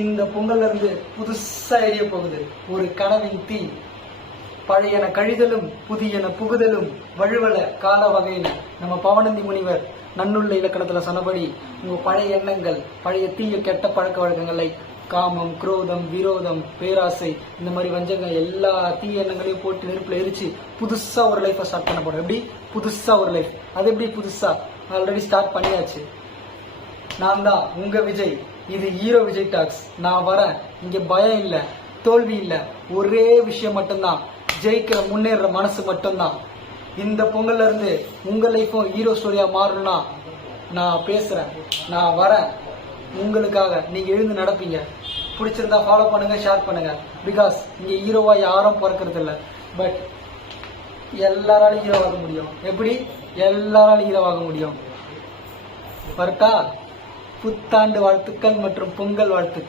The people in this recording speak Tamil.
இந்த பொங்கல்ல இருந்து புதுசா எரிய போகுது ஒரு கனவின் தீ. பழையன கழிதலும் புதியன புகுதலும் வழுவல கால வகையின. நம்ம பவனந்தி முனிவர் நன்னுள்ள இலக்கணத்துல சொன்னபடி உங்க பழைய எண்ணங்கள், பழைய தீய கெட்ட பழக்க வழக்கங்களை, காமம், குரோதம், விரோதம், பேராசை, இந்த மாதிரி வஞ்சகம் எல்லா தீய எண்ணங்களையும் போட்டு நெருப்புல எரிச்சு புதுசா ஒரு லைஃபை ஸ்டார்ட் பண்ண போறோம். எப்படி புதுசா ஒரு லைஃப்? அது எப்படி புதுசா? ஆல்ரெடி ஸ்டார்ட் பண்ணியாச்சு. நான் தான் உங்க விஜய். இது ஹீரோ விஜய் டாக்ஸ். நான் வரேன். இங்க பயம் இல்ல, தோல்வி இல்ல, ஒரே விஷயம் மட்டும்தான், ஜெயிக்கிற முன்னேற மனசு மட்டும்தான். இந்த பொங்கல்ல இருந்து உங்க லைஃபும் ஹீரோ ஸ்டோரியா மாறணும்னா நான் பேசுறேன், நான் வரேன் உங்களுக்காக. நீங்க எழுந்து நடப்பீங்க. பிடிச்சிருந்தா ஃபாலோ பண்ணுங்க, ஷேர் பண்ணுங்க. பிகாஸ் இங்க ஹீரோவா யாரும் பிறக்கிறது இல்லை, பட் எல்லாராலும் ஹீரோவாக முடியும். எப்படி? எல்லாராலும் ஹீரோவாக முடியும். வரட்டா? புத்தாண்டு வாழ்த்துக்கள் மற்றும் பொங்கல் வாழ்த்துக்கள்.